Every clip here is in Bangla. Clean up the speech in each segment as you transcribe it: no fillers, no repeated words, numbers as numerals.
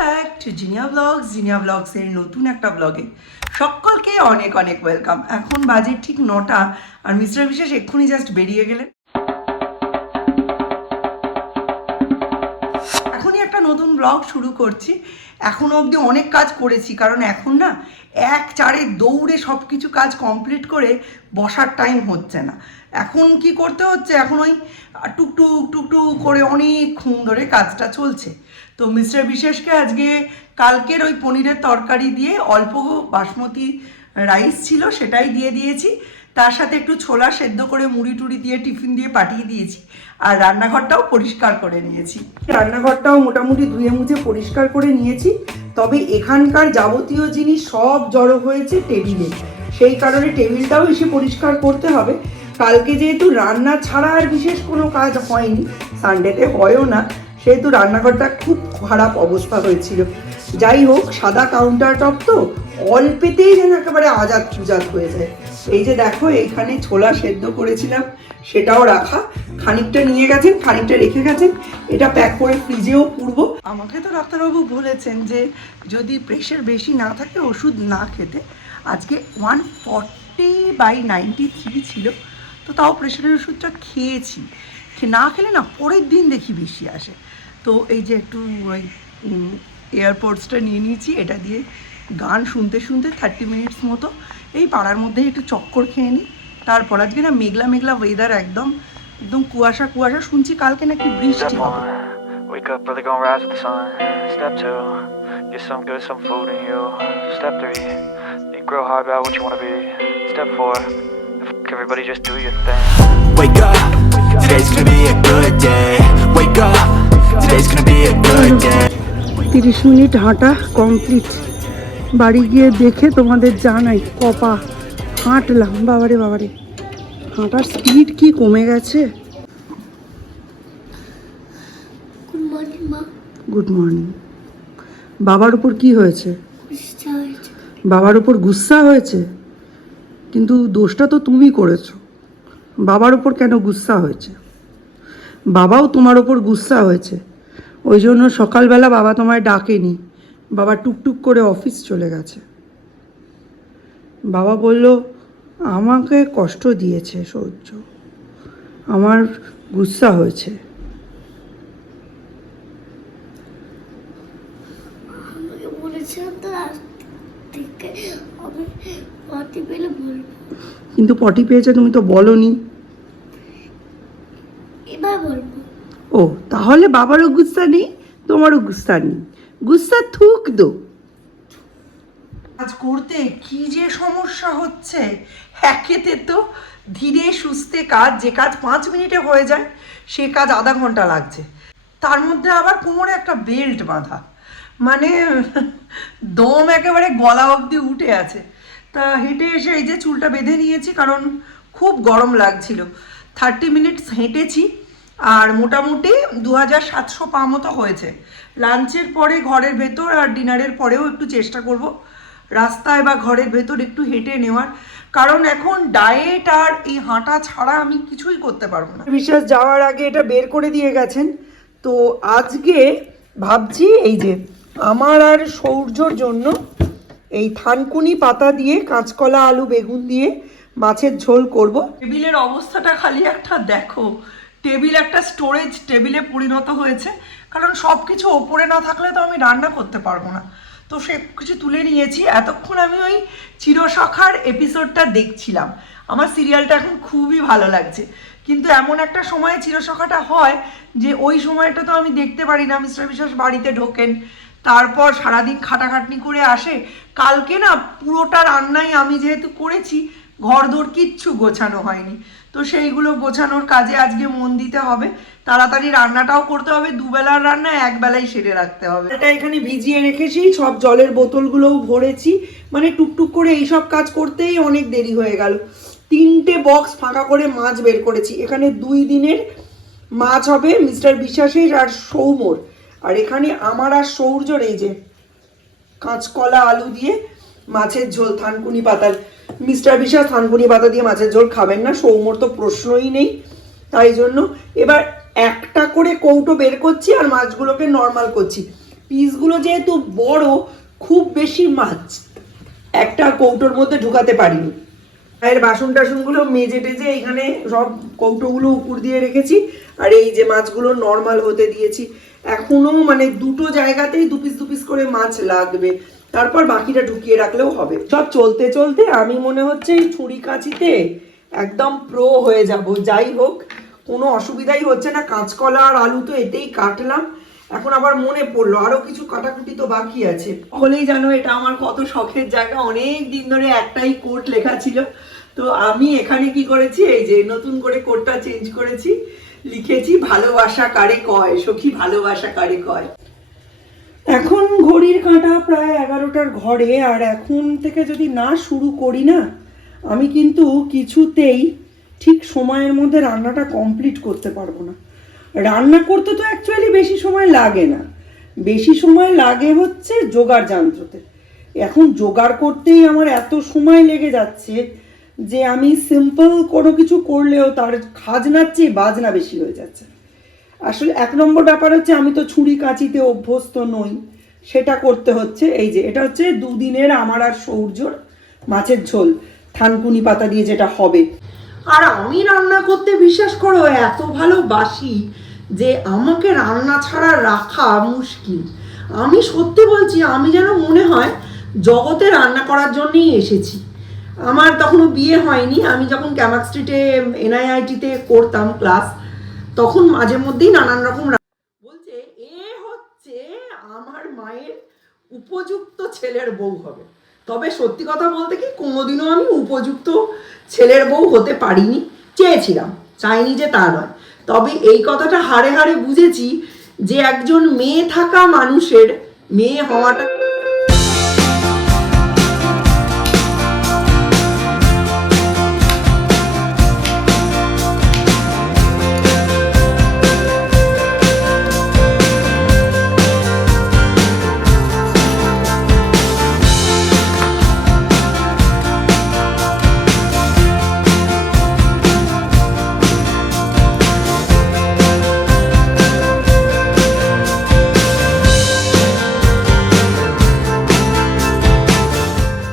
ব্যাক টু জিনিয়া ব্লগস এর নতুন একটা ব্লগে সকলকে অনেক অনেক ওয়েলকাম। এখন বাজে ঠিক 9টা আর মিস্টার বিশেষ এক্ষুনি জাস্ট বেরিয়ে গেলেন। এখনই একটা নতুন ব্লগ শুরু করছি। এখনো অবধি অনেক কাজ করেছি, কারণ এখন না এক চারে দৌড়ে সব কিছু কাজ কমপ্লিট করে বসার টাইম হচ্ছে না। এখন কি করতে হচ্ছে, এখন ওই টুকটুক করে অনেকক্ষণ ধরে কাজটা চলছে। তো মিস্টার বিশেষকে আজকে কালকের ওই পনিরের তরকারি দিয়ে অল্প বাসমতি রাইস ছিল সেটাই দিয়ে দিয়েছি, তার সাথে একটু ছোলা সেদ্ধ করে মুড়ি টুড়ি দিয়ে টিফিন দিয়ে পাঠিয়ে দিয়েছি। আর রান্নাঘরটাও পরিষ্কার করে নিয়েছি। রান্নাঘরটাও মোটামুটি ধুয়ে মুছে পরিষ্কার করে নিয়েছি। তবে এখানকার যাবতীয় জিনিস সব জড়ো হয়েছে টেবিলে, সেই কারণে টেবিলটাও এসে পরিষ্কার করতে হবে। কালকে যেহেতু রান্না ছাড়া আর বিশেষ কোনো কাজ হয়নি, সানডেতে হয়ও না, সেহেতু রান্নাঘরটা খুব খারাপ অবস্থা হয়েছিল। যাই হোক, সাদা কাউন্টার টপ তো অল্পেতেই যেন একেবারে আজাদ চুজাত হয়ে যায়। এই যে দেখো, এইখানে ছোলা সেদ্ধ করেছিলাম সেটাও রাখা, খানিকটা নিয়ে গেছেন, খানিকটা রেখে গেছেন, এটা প্যাক করে ফ্রিজেও পুরবো। আমাকে তো ডাক্তারবাবু বলেছেন যে যদি প্রেশার বেশি না থাকে ওষুধ না খেতে। আজকে 140/93 ছিল, তো তাও প্রেশারের ওষুধটা খেয়েছি। না খেলে না পরের দিন দেখি বেশি আসে। তো এই যে একটু ওই এয়ারপডসটা নিয়ে নিয়েছি, এটা দিয়ে গান শুনতে শুনতে 30 মিনিটস মতো এই পাড়ার মধ্যে একটু চক্কর খেয়ে নিই। তারপর আজকে না মেঘলা মেঘলা ওয়েদার, একদম কুয়াশা কুয়াশা, শুনছি কালকে নাকি বৃষ্টি হবে। Wake up early, gonna rise with the sun. Step 2, get some good, some food in you. Step 3, think real hard about what you wanna be. Step 4, everybody just do your thing. Wake up, today's gonna be a good day. Wake up, today's gonna be a good day. 30 minute হাঁটা কমপ্লিট। বাড়ি গিয়ে দেখে তোমাদের জানাই কপা হাঁটলাম। বাবারে হাঁটার স্পিড কি কমে গেছে। Good morning. বাবার উপর কি হয়েছে? বাবার উপর গুস্সা হয়েছে, কিন্তু দোষটা তো তুমি করেছো। বাবার উপর কেন গুস্সা হয়েছে? বাবাও তোমার ওপর গুস্সা হয়েছে, ওই জন্য সকালবেলা বাবা তোমায় ডাকেনি, বাবা টুকটুক করে অফিস চলে গেছে। বাবা বলল আমাকে কষ্ট দিয়েছে সহ্য, আমার গুস্সা হয়েছে। কিন্তু পটি পেয়েছে, তুমি তো বলনি। ও, তাহলে বাবারও গুস্সা নেই, তোমারও গুস্সা নেই, গুস্সা থুক দো। কাজ করতে কি যে সমস্যা হচ্ছে, একেতে তো ধীরে সুস্থে কাজ, যে কাজ 5 মিনিটে হয়ে যায় সে কাজ আধা ঘন্টা লাগছে, তার মধ্যে আবার কোমরে একটা বেল্ট বাঁধা, মানে দম একেবারে গলা অবধি উঠে আছে। তা হেঁটে এসে এই যে চুলটা বেঁধে নিয়েছি, কারণ খুব গরম লাগছিল। 30 মিনিটস হেঁটেছি আর মোটামুটি 2700 পা মতো হয়েছে। লাঞ্চের পরে ঘরের ভেতর আর ডিনারের পরেও একটু চেষ্টা করব রাস্তায় বা ঘরের ভেতর একটু হেঁটে নেওয়ার, কারণ এখন ডায়েট আর এই হাঁটা ছাড়া আমি কিছুই করতে পারবো না। বিশ্বাস যাওয়ার আগে এটা বের করে দিয়ে গেছেন। তো আজকে ভাবছি এই যে আমার আর সৌর্যর জন্য এই থানকুনি পাতা দিয়ে কাঁচকলা আলু বেগুন দিয়ে মাছের ঝোল করব। টেবিলের অবস্থাটা খালি একটা দেখো, টেবিল একটা স্টোরেজ টেবিলে পরিণত হয়েছে, কারণ সব কিছু ওপরে না থাকলে তো আমি রান্না করতে পারবো না। তো সে কিছু তুলে নিয়েছি। এতক্ষণ আমি ওই চিরসখার এপিসোডটা দেখছিলাম, আমার সিরিয়ালটা এখন খুবই ভালো লাগছে, কিন্তু এমন একটা সময় চিরসখাটা হয় যে ওই সময়টা তো আমি দেখতে পারি না। মিস্টার বিশ্বাস বাড়িতে ঢোকেন, তারপর সারাদিন খাটাখাটনি করে আসে। কালকে না পুরোটা রান্নাই আমি যেহেতু করেছি, ঘরদোর কিচ্ছু গোছানো হয়নি, তো সেইগুলো গোছানোর কাজে আজকে মন দিতে হবে। তাড়াতাড়ি রান্নাটাও করতে হবে, দুবেলার রান্না একবেলাই সেরে রাখতে হবে। এটা এখানে ভিজিয়ে রেখেছি, সব জলের বোতলগুলোও ভরেছি, মানে টুকটুক করে এইসব কাজ করতেই অনেক দেরি হয়ে গেল। 3টে বক্স ফাঁকা করে মাছ বের করেছি। এখানে 2 দিনের মাছ হবে, মিস্টার বিশ্বাসের আর সৌমর, আর এখানে আমার আর সৌর্যর এই যে কাঁচকলা আলু দিয়ে মাছের ঝোল থানকুনি পাতার। মিস্টার বিশ্বাস থানকুনি পাতা দিয়ে মাছের ঝোল খাবেন না, সৌমর তো প্রশ্নই নেই, তাই জন্য এবার একটা করে কৌটো বের করছি আর মাছগুলোকে নর্মাল করছি। পিসগুলো যেহেতু বড়, খুব বেশি মাছ একটা কৌটোর মধ্যে ঢুকাতে পারিনি। এর বাসন টাসনগুলো মেজে টেজে এখানে সব কৌটোগুলো উপর দিয়ে রেখেছি, আর এই যে মাছগুলো নর্মাল হতে দিয়েছি। এখনো মানে দুটো জায়গাতেই দু পিস করে মাছ লাগবে, তারপর বাকিটা ঢুকিয়ে রাখলেও হবে। সব চলতে চলতে আমি মনে হচ্ছে এই ছুরি কাঁচিতে একদম প্রো হয়ে যাব। যাই হোক, কোনো অসুবিধাই হচ্ছে না। কাঁচকলা আর আলু তো এতেই কাটলাম। এখন আবার মনে পড়লো আরো কিছু কাটাকুটি তো বাকি আছে। হলেই জানো এটা আমার কত শখের জায়গা, অনেক দিন ধরে একটাই কোট লেখা ছিল। তো আমি এখানে কি করেছি, এই যে নতুন করে কোটটা চেঞ্জ করেছি, লিখেছি ভালোবাসা কারে কয়, সখী ভালোবাসা কারে কয়। এখন ঘড়ির কাঁটা প্রায় 11টার ঘরে, আর এখন থেকে যদি না শুরু করি না, আমি কিন্তু কিছুতেই ঠিক সময়ের মধ্যে রান্নাটা কমপ্লিট করতে পারবো না। রান্না করতে তো অ্যাকচুয়ালি বেশি সময় লাগে না, বেশি সময় লাগে হচ্ছে জোগাড় যন্ত্রতে। এখন জোগাড় করতেই আমার এত সময় লেগে যাচ্ছে যে আমি সিম্পল কোনো কিছু করলেও তার খাজনার চেয়ে বাজনা বেশি হয়ে যাচ্ছে। আসলে 1 নম্বর ব্যাপার হচ্ছে আমি তো ছুরি কাঁচিতে অভ্যস্ত নই, সেটা করতে হচ্ছে। এই যে এটা হচ্ছে 2 দিনের আমার আর সৌর্যর মাছের ঝোল, থানকুনি পাতা দিয়ে যেটা হবে। আর আমি রান্না করতে বিশ্বাস করো এত ভালোবাসি যে আমাকে রান্না ছাড়া রাখা মুশকিল। আমি সত্যি বলছি, আমি যেন মনে হয় জগতে রান্না করার জন্যই এসেছি। আমার তখনও বিয়ে হয়নি, আমি যখন ক্যামাক স্ট্রিটে NIIT-তে করতাম ক্লাস, তখন মাঝে মধ্যেই নানান রকম বলছে এ হচ্ছে আমার মায়ের উপযুক্ত ছেলের বউ হবে। তবে সত্যি কথা বলতে কি, কোনোদিনও আমি উপযুক্ত ছেলের বউ হতে পারিনি। চেয়েছিলাম, চাইনি যে তা নয়। তবে এই কথাটা হাড়ে হাড়ে বুঝেছি যে একজন মেয়ে থাকা মানুষের মেয়ে হওয়াটা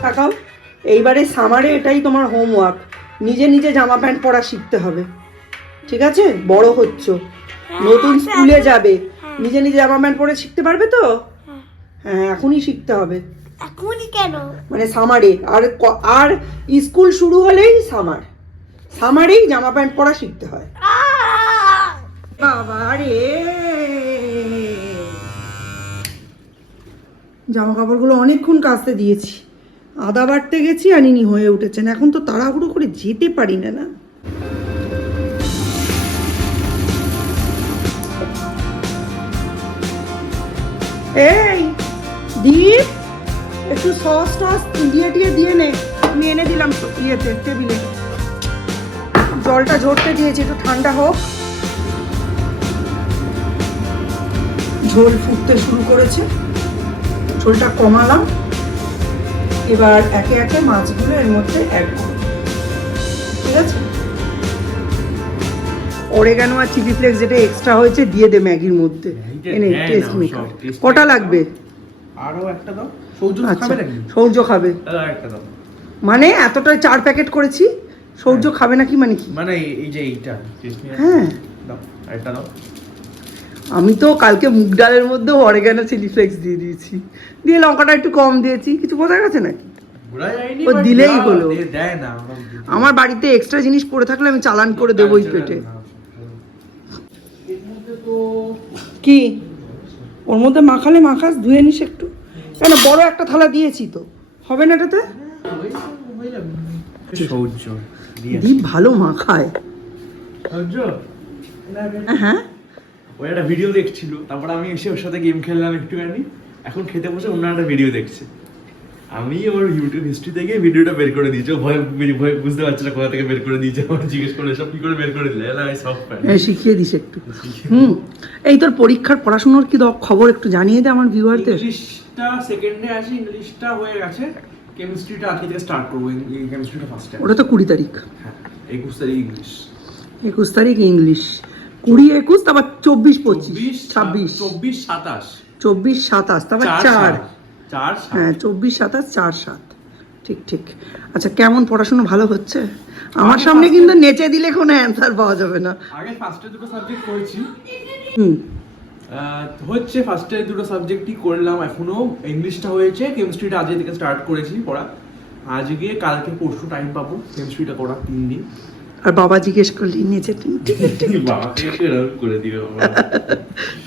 থাকাও। এইবারে সামারে এটাই তোমার হোমওয়ার্ক, নিজে নিজে জামা প্যান্ট পরা শিখতে হবে, ঠিক আছে? বড় হচ্ছ, নতুন স্কুলে যাবে, নিজে নিজে জামা প্যান্ট পরে শিখতে পারবে তো? হ্যাঁ, এখনই শিখতে হবে। এখনই কেন? মানে সামারে, আর স্কুল শুরু হলেই সামারেই জামা প্যান্ট পরা শিখতে হয়। বাবা রে, জামা কাপড়গুলো অনেকক্ষণ কাচতে দিয়েছি, আদা বাটতে গেছি আর ইনি হয়ে উঠেছেন। এখন তো তাড়াহুড়ো করে যেতে পারি না। এই দীপ, একটু সস টস দিয়ে নে, আমি এনে দিলাম ইয়েতে টেবিলে। জলটা ঝরতে দিয়েছি, একটু ঠান্ডা হোক। ঝোল ফুটতে শুরু করেছে, ঝোলটা কমালাম। এবার একে একে মাছগুলো এর মধ্যে অ্যাড করব, ঠিক আছে? অরেগানো আর চিলি ফ্লেক্স যেটা এক্সট্রা হয়েছে দিয়ে দে ম্যাগির মধ্যে। এনে টেস্ট মেকার কটা লাগবে? আরো একটা দাও। সৌর্য খাবে নাকি? সৌর্য খাবে। একটা দাও। মানে এতটা 4 প্যাকেট করেছি, সৌর্য খাবে নাকি মানে কি? মানে এই যে এইটা টেস্ট মেকার। হ্যাঁ, দাও একটা দাও। আমি তো কালকে মুগ ডালের মধ্যে অরেগানো চিলি ফ্লেক্স দিয়ে দিয়েছি, দিয়ে লঙ্কাটা একটু কম দিয়েছি। কিছু বোঝা গেছে নাকি? ও দিলেই হলো। দেয় না, আমার বাড়িতে এক্সট্রা জিনিস পড়ে থাকলে আমি চালান করে দেবো ওই পেটে। কি ওর মধ্যে মাখালে মাখাস, ধুয়ে নিস একটু। কেন, বড় একটা থালা দিয়েছি তো, হবে না এটাতে? সৌর্য দীপ ভালো মাখায়। সৌর্য হ্যাঁ, ওই একটা ভিডিও দেখছিল, তারপর আমি এসে ওর সাথে গেম খেললাম একটুখানি। এখন খেতে বসে অন্য একটা ভিডিও দেখছে। আমি ওর ইউটিউব হিস্ট্রি থেকে ভিডিওটা বের করে দিয়েছি। ও ভয় বুঝতে পারছে না কোথা থেকে বের করে দিয়েছে। আমার জিজ্ঞেস করলো এসব কি করে বের করে দিলে। আমি সব শিখিয়ে দিস একটু। এই তোর পরীক্ষার পড়াশোনার কি খবর একটু জানিয়ে দে আমার ভিউয়ারদের। ইংলিশটা সেকেন্ডে আছে, ইংলিশটা হয়ে গেছে, কেমিস্ট্রিটা আজকে থেকে স্টার্ট করবো। কেমিস্ট্রিটা ফার্স্টে। ওটা তো 20 তারিখ। হ্যাঁ, 21 তারিখ ইংলিশ। 21 তারিখ ইংলিশ, 20, 21, তারপর 24, 25, 26, 24, 27। 24, 27, তারপর 4। 4 হ্যাঁ 24, 27, 4, 7, ঠিক ঠিক। আচ্ছা কেমন পড়াশোনা ভালো হচ্ছে? আমার সামনে কিন্তু নেচে দিলে কোনো অ্যান্সার পাওয়া যাবে না। আগে ফার্স্টে দুটো সাবজেক্ট করেছি, হুম, হচ্ছে ফার্স্টে দুটো সাবজেক্টই করলাম, এখনো ইংলিশটা হয়েছে, কেমিস্ট্রিটা আজকে থেকে স্টার্ট করেছি পড়া। আজকে কালকে পরশু টাইম পাবো কেমিস্ট্রিটা করা 3 দিন। আর বাবা জিজ্ঞেস করলি নেচে বাবাকে এরকম করে দিবে বাবা।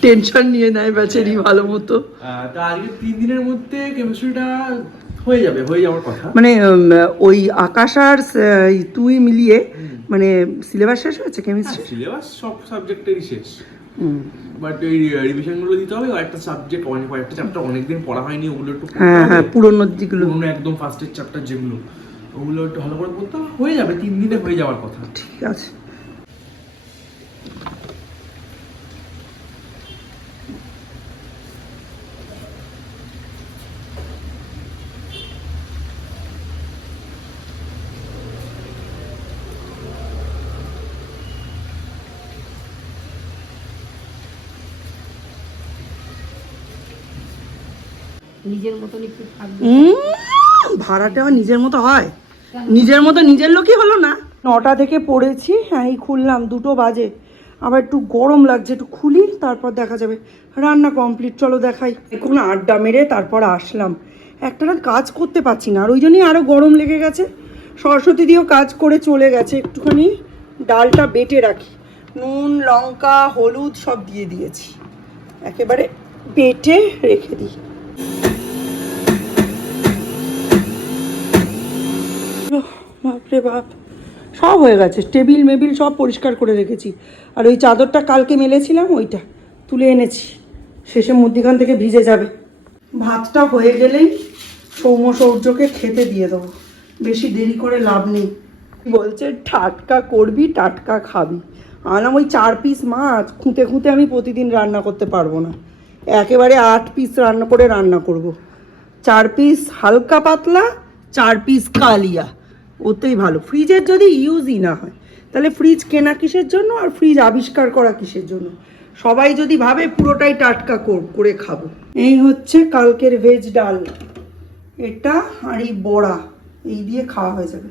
টেনশন নিয়ে নেয় বেচারি ভালো মতো। তা আজকে 3 দিনের মধ্যে কেমিস্ট্রিটা হয়ে যাওয়ার কথা। মানে ওই আকাশ আর তুই মিলিয়ে মানে সিলেবাস শেষ হয়েছে কেমিস্ট্রি? সিলেবাস সব সাবজেক্টেরই শেষ, বাট এই রিভিশন গুলো দিতে হবে। একটা সাবজেক্ট কয়েকটা চ্যাপ্টার অনেকদিন পড়া হয়নি, ওগুলো একটু হ্যাঁ পুরোনো দিকগুলো, পুরোনো একদম ফার্স্টের চ্যাপ্টার যেগুলো, ওগুলো একটু ভালো করে পড়তে হয়ে যাবে, 3 দিনে হয়ে যাওয়ার কথা। ঠিক আছে। নিজের মতন একটু থাকবে। ভাড়াটা আমার নিজের মতো হয়? নিজের মতো নিজের লোকই হলো না। 9টা থেকে পড়েছি, হ্যাঁ এই খুললাম 2টো বাজে, আবার একটু গরম লাগছে, একটু খুলি তারপর দেখা যাবে। রান্না কমপ্লিট, চলো দেখাই। এখন আড্ডা মেরে তারপর আসলাম, একটা রাত কাজ করতে পারছি না, আর ওই জন্যই আরও গরম লেগে গেছে। সরস্বতী দিয়েও কাজ করে চলে গেছে, একটুখানি ডালটা বেটে রাখি, নুন লঙ্কা হলুদ সব দিয়ে দিয়েছি, একেবারে বেটে রেখে দিই। বাপরে বাপ, সব হয়ে গেছে, টেবিল মেবিল সব পরিষ্কার করে রেখেছি। আর ওই চাদরটা কালকে মেলেছিলাম ওইটা তুলে এনেছি, শেষে মধ্যিখান থেকে ভিজে যাবে। ভাতটা হয়ে গেলেই সৌম্য সৌর্যকে খেতে দিয়ে দেবো, বেশি দেরি করে লাভ নেই। বলছে টাটকা করবি টাটকা খাবি, আনাম ওই 4 পিস মাছ খুঁতে খুঁতে আমি প্রতিদিন রান্না করতে পারবো না, একেবারে 8 পিস রান্না করব। 4 পিস হালকা পাতলা, 4 পিস কালিয়া, ওতেই ভালো। ফ্রিজের যদি ইউজই না হয় তাহলে ফ্রিজ কেনা কিসের জন্য আর ফ্রিজ আবিষ্কার করা কিসের জন্য? সবাই যদি ভাবে পুরোটাই টাটকা করে খাবো। এই হচ্ছে কালকের ভেজ ডাল, এটা আর এই বড়া, এই দিয়ে খাওয়া হয়ে যাবে।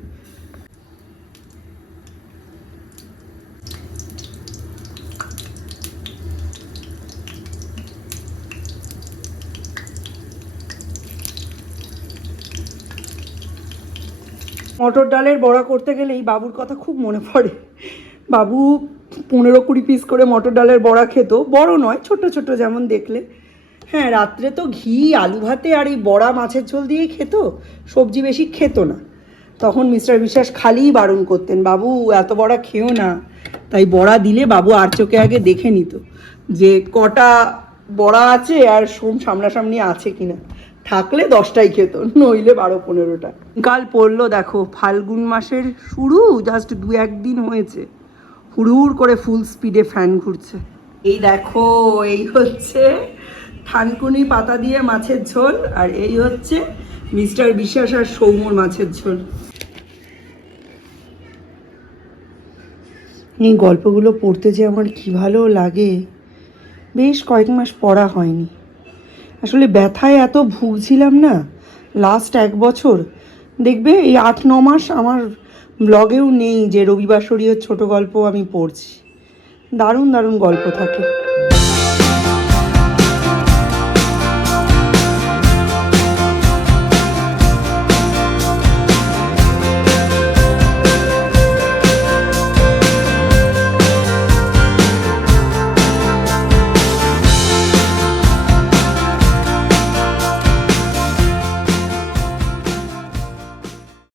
মটর ডালের বড়া করতে গেলেই বাবুর কথা খুব মনে পড়ে। বাবু 15-20 পিস করে মটর ডালের বড়া খেত, বড় নয় ছোট ছোট যেমন দেখলে। হ্যাঁ রাত্রে তো ঘি আলু ভাতে আর এই বড়া মাছের ঝোল দিয়েই খেত, সবজি বেশি খেত না। তখন মিস্টার বিশ্বাস খালিই বারণ করতেন, বাবু এত বড়া খেও না। তাই বড়া দিলে বাবু আর চোখে আগে দেখে নিত যে কটা বড়া আছে আর সামনাসামনি আছে কিনা, থাকলে 10টাই খেত, নইলে 12-15টা। কাল পড়লো দেখো, ফাল্গুন মাসের শুরু, জাস্ট 2-1 দিন হয়েছে, হুড়ুড় করে ফুল স্পিডে ফ্যান ঘুরছে। এই দেখো, এই হচ্ছে থানকুনি পাতা দিয়ে মাছের ঝোল, আর এই হচ্ছে মিস্টার বিশ্বাস আর সৌম্যর মাছের ঝোল। এই গল্পগুলো পড়তে যে আমার কি ভালো লাগে, বেশ কয়েক মাস পড়া হয়নি। আসলে ব্যথায় এত ভুগছিলাম না লাস্ট 1 বছর, দেখবে এই 8-9 মাস আমার ব্লগেও নেই যে রবিবার শরীরের ছোট গল্প আমি পড়ছি। দারুণ দারুণ গল্প থাকে।